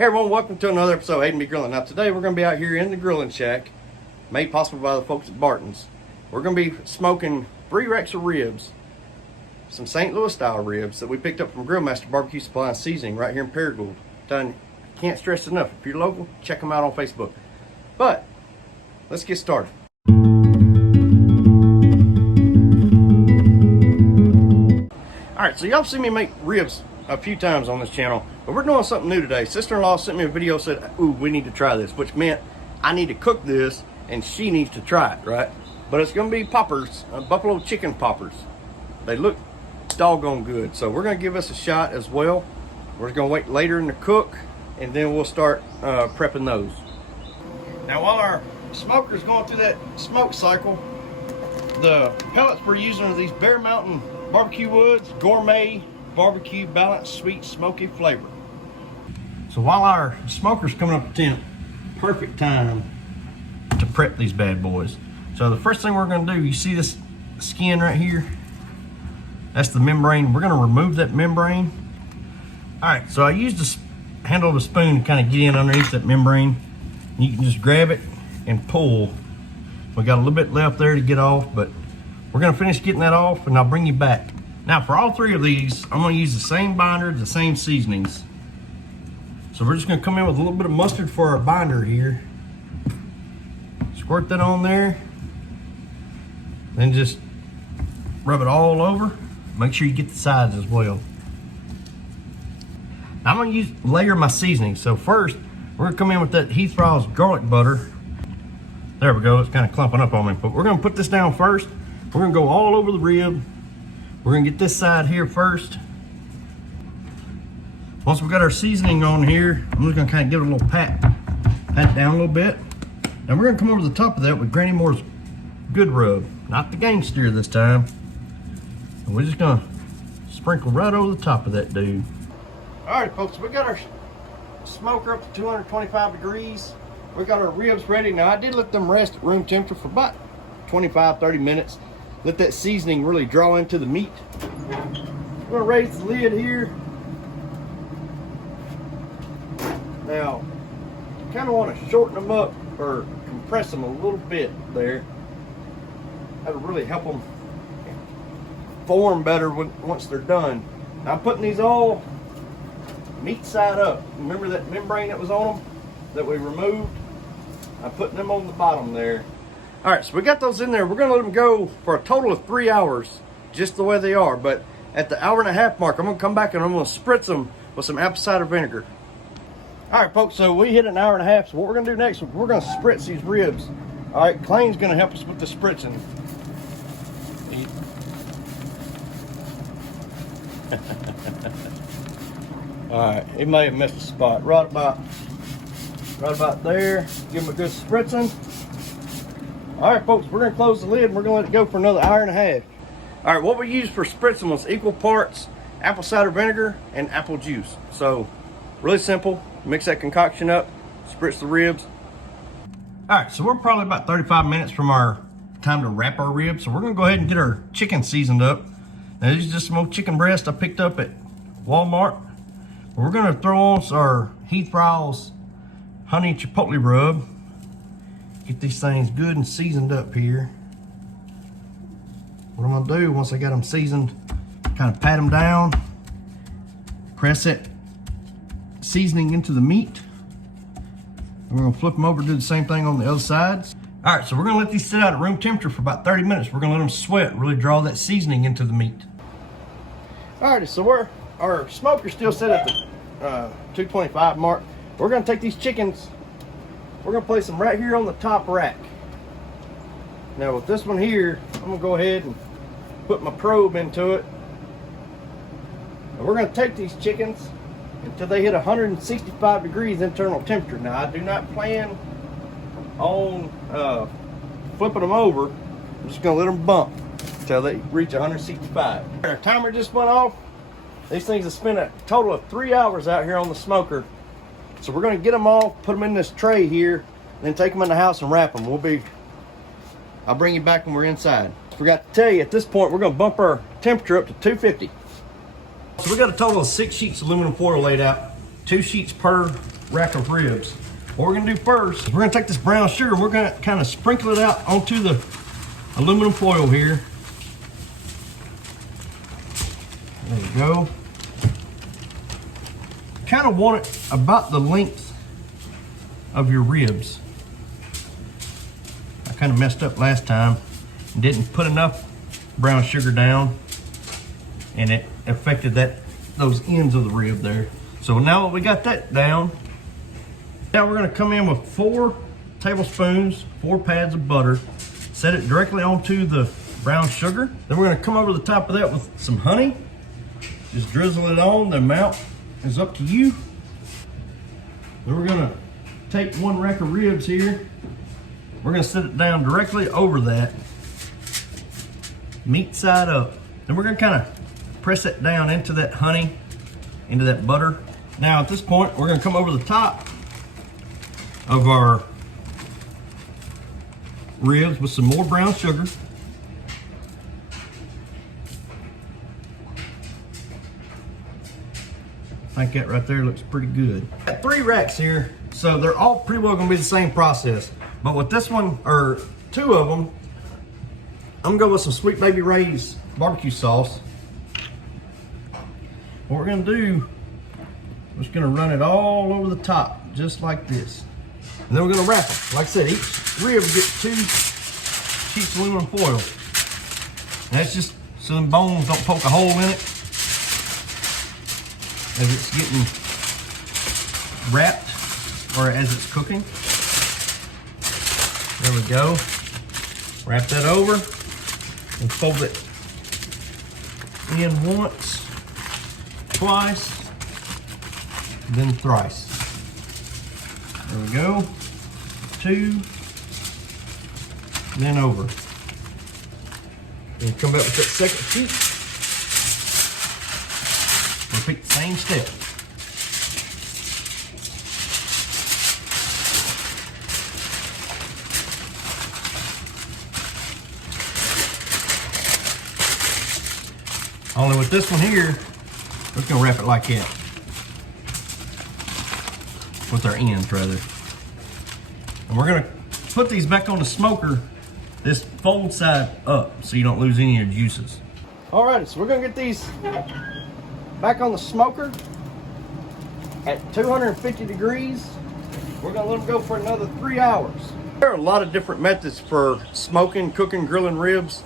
Hey everyone, welcome to another episode of Hayden Be Grilling. Now today we're going to be out here in the grilling shack, made possible by the folks at Barton's. We're going to be smoking 3 racks of ribs, some St. Louis style ribs that we picked up from Grillmaster Barbecue Supply and Seasoning right here in Paragould. Can't stress enough, if you're local, check them out on Facebook. But, let's get started. Alright, so y'all seen me make ribs a few times on this channel, but we're doing something new today. Sister-in-law sent me a video, said, ooh, we need to try this, which meant I need to cook this and she needs to try it, right? But it's gonna be poppers, buffalo chicken poppers. They look doggone good, so we're gonna give us a shot as well. We're just gonna wait later in the cook, and then we'll start prepping those. Now while our smoker's going through that smoke cycle, the pellets we're using are these Bear Mountain Barbecue Woods Gourmet Barbecue Balanced Sweet Smoky Flavor. So while our smoker's coming up to temp, perfect time to prep these bad boys. So the first thing we're gonna do, you see this skin right here? That's the membrane. We're gonna remove that membrane. All right, so I used the handle of a spoon to kind of get in underneath that membrane. You can just grab it and pull. We got a little bit left there to get off, but we're gonna finish getting that off and I'll bring you back. Now for all 3 of these, I'm gonna use the same binder, the same seasonings. So we're just gonna come in with a little bit of mustard for our binder here. Squirt that on there. Then just rub it all over. Make sure you get the sides as well. Now I'm gonna layer my seasoning. So first, we're gonna come in with that Heath Raw's garlic butter. There we go, it's kind of clumping up on me. But we're gonna put this down first. We're gonna go all over the rib. We're gonna get this side here first. Once we got our seasoning on here, I'm just gonna kind of give it a little pat it down a little bit. And we're gonna come over the top of that with Granny Moore's Good Rub, not the Gangster this time. And we're just gonna sprinkle right over the top of that dude. All right, folks, we got our smoker up to 225 degrees. We got our ribs ready. Now I did let them rest at room temperature for about 25-30 minutes. Let that seasoning really draw into the meat. We're gonna raise the lid here. Now, kind of want to shorten them up or compress them a little bit there. That'll really help them form better once they're done. Now I'm putting these all meat side up. Remember that membrane that was on them that we removed? I'm putting them on the bottom there. All right, so we got those in there. We're gonna let them go for a total of 3 hours, just the way they are. But at the 1.5 hour mark, I'm gonna come back and I'm gonna spritz them with some apple cider vinegar. All right, folks, so we hit an 1.5 hours. So what we're gonna do next, we're gonna spritz these ribs. All right, Clayton's gonna help us with the spritzing. All right, he may have missed a spot. Right about there. Give him a good spritzing. All right, folks, we're gonna close the lid and we're gonna let it go for another 1.5 hours. All right, what we used for spritzing was equal parts apple cider vinegar and apple juice. So, really simple. Mix that concoction up, spritz the ribs. All right, so we're probably about 35 minutes from our time to wrap our ribs. So we're gonna go ahead and get our chicken seasoned up. Now these are just some old chicken breast I picked up at Walmart. We're gonna throw on our Heath Raw's honey chipotle rub. Get these things good and seasoned up here. What I'm gonna do once I got them seasoned, kind of pat them down, press that seasoning into the meat. And we're gonna flip them over, do the same thing on the other sides. All right, so we're gonna let these sit out at room temperature for about 30 minutes. We're gonna let them sweat, really draw that seasoning into the meat. All right, so our smoker's still set at the 225 mark. We're gonna take these chickens, we're gonna place them right here on the top rack. Now with this one here, I'm gonna go ahead and put my probe into it. And we're gonna take these chickens until they hit 165 degrees internal temperature. Now I do not plan on flipping them over. I'm just gonna let them bump until they reach 165. Our timer just went off. These things have spent a total of 3 hours out here on the smoker. So we're gonna get them off, put them in this tray here, and then take them in the house and wrap them. I'll bring you back when we're inside. Forgot to tell you, at this point, we're gonna bump our temperature up to 250. So we got a total of 6 sheets of aluminum foil laid out, 2 sheets per rack of ribs. What we're gonna do first is we're gonna take this brown sugar, we're gonna kind of sprinkle it out onto the aluminum foil here. There you go. Kind of want it about the length of your ribs. I kind of messed up last time and didn't put enough brown sugar down, and it affected those ends of the rib there. So now that we got that down, now we're gonna come in with 4 tablespoons, 4 pads of butter, set it directly onto the brown sugar. Then we're gonna come over the top of that with some honey. Just drizzle it on, the amount is up to you. Then we're gonna take 1 rack of ribs here. We're gonna set it down directly over that, meat side up. Then we're gonna kind of press it down into that honey, into that butter. Now at this point, we're gonna come over the top of our ribs with some more brown sugar. I think that right there looks pretty good. Got 3 racks here, so they're all pretty well gonna be the same process. But with this one, or 2 of them, I'm gonna go with some Sweet Baby Ray's barbecue sauce. What we're gonna do, we're just gonna run it all over the top, just like this. And then we're gonna wrap it. Like I said, each rib gets 2 sheets of aluminum foil. And that's just so the bones don't poke a hole in it as it's getting wrapped or as it's cooking. There we go. Wrap that over and fold it in once, twice, then thrice. There we go. 2, then over. And come back with that second sheet. Repeat the same step. Only with this one here, we're gonna wrap it like that. With our ends, rather. And we're gonna put these back on the smoker, this fold side up, so you don't lose any of your juices. All right, so we're gonna get these back on the smoker at 250 degrees. We're gonna let them go for another 3 hours. There are a lot of different methods for smoking, cooking, grilling ribs.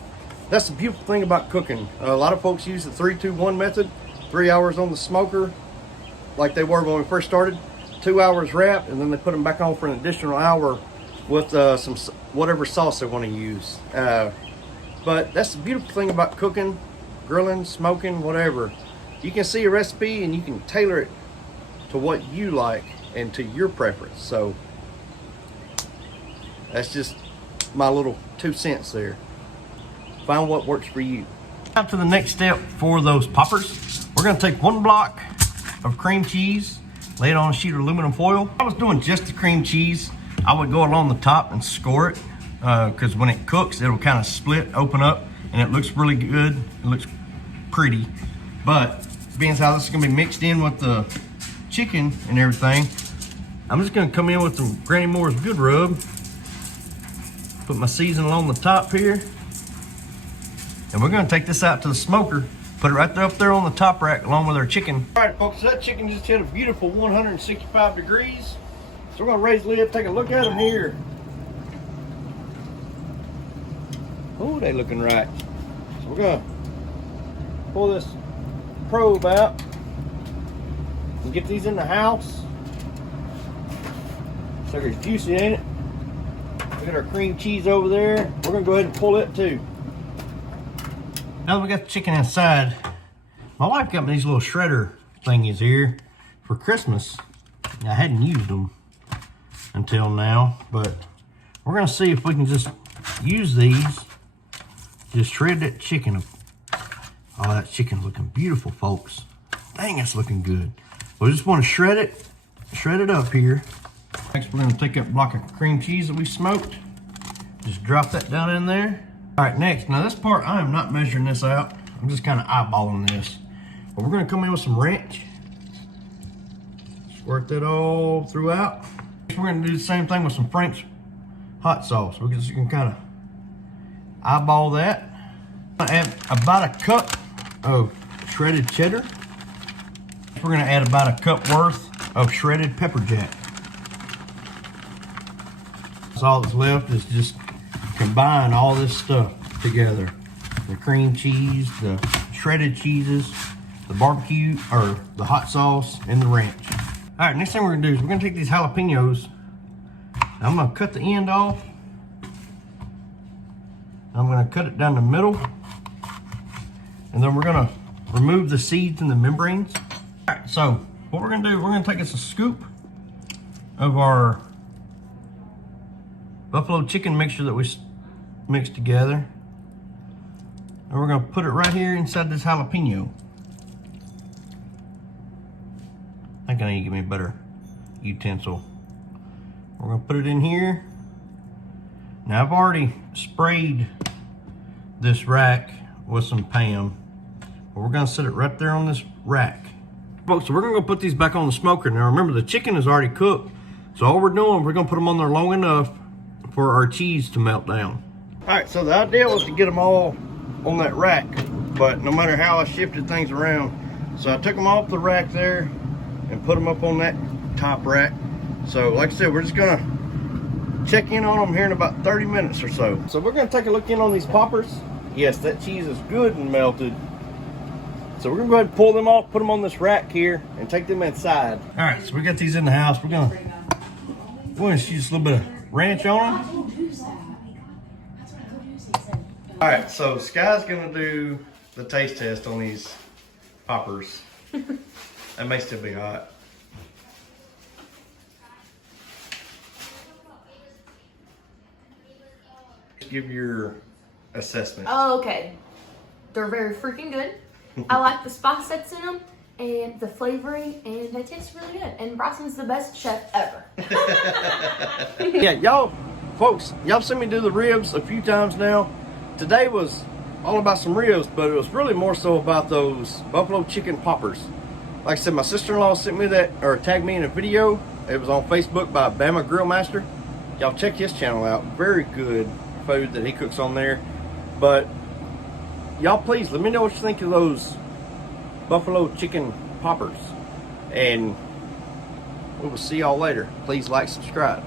That's the beautiful thing about cooking. A lot of folks use the 3-2-1 method, 3 hours on the smoker, like they were when we first started, 2 hours wrapped, and then they put them back on for an additional hour with some whatever sauce they want to use. But that's the beautiful thing about cooking, grilling, smoking, whatever. You can see a recipe and you can tailor it to what you like and to your preference. So that's just my little 2 cents there. Find what works for you. Now to the next step for those poppers. We're gonna take 1 block of cream cheese, lay it on a sheet of aluminum foil. If I was doing just the cream cheese, I would go along the top and score it, because when it cooks, it'll kind of split, open up, and it looks really good. It looks pretty. But being as how this is gonna be mixed in with the chicken and everything, I'm just gonna come in with some Granny Moore's Good Rub, put my seasoning on the top here, and we're gonna take this out to the smoker, put it right there up there on the top rack along with our chicken. All right, folks, so that chicken just hit a beautiful 165 degrees. So we're gonna raise the lid, take a look at them here. Oh, they looking right. So we're gonna pull this probe out and get these in the house. Sucker's juicy, ain't it? We got our cream cheese over there. We're gonna go ahead and pull it too. Now that we got the chicken inside, my wife got me these little shredder thingies here for Christmas. I hadn't used them until now, but we're gonna see if we can just use these, just shred that chicken. Oh, that chicken's looking beautiful, folks. Dang, it's looking good. We just want to shred it up here. Next, we're gonna take that block of cream cheese that we smoked, just drop that down in there. All right, next, now this part, I am not measuring this out. I'm just kind of eyeballing this. But we're gonna come in with some ranch. Squirt that all throughout. We're gonna do the same thing with some French hot sauce. We can kind of eyeball that. I'm gonna add about a cup of shredded cheddar. We're gonna add about a cup worth of shredded pepper jack. So all that's left is just combine all this stuff together. The cream cheese, the shredded cheeses, the barbecue, or the hot sauce, and the ranch. All right, next thing we're gonna do is we're gonna take these jalapenos. I'm gonna cut the end off. I'm gonna cut it down the middle. And then we're gonna remove the seeds and the membranes. All right, so what we're gonna do, we're gonna take us a scoop of our buffalo chicken mixture that we mixed together. And we're gonna put it right here inside this jalapeno. I think I need to give me a better utensil. We're gonna put it in here. Now I've already sprayed this rack with some Pam, but we're gonna set it right there on this rack. Folks, so we're gonna go put these back on the smoker. Now remember, the chicken is already cooked, so all we're doing, we're gonna put them on there long enough for our cheese to melt down. All right, so the idea was to get them all on that rack, but no matter how I shifted things around, so I took them off the rack there and put them up on that top rack. So like I said, we're just gonna check in on them here in about 30 minutes or so. So we're gonna take a look in on these poppers. Yes, that cheese is good and melted. So we're gonna go ahead and pull them off, put them on this rack here, and take them inside. All right, so we got these in the house. We're gonna use just a little bit of ranch on them. All right, so Sky's gonna do the taste test on these poppers. That may still be hot. Give your assessment. Oh, okay. They're very freaking good. I like the spice that's in them and the flavoring, and they taste really good. And Bryson's the best chef ever. Yeah, y'all, folks, y'all seen me do the ribs a few times now. Today was all about some ribs, but it was really more so about those buffalo chicken poppers. Like I said, my sister-in-law sent me that, or tagged me in a video. It was on Facebook by Bama Grill Master. Y'all check his channel out. Very good food that he cooks on there. But y'all please let me know what you think of those buffalo chicken poppers. And we will see y'all later. Please like, subscribe.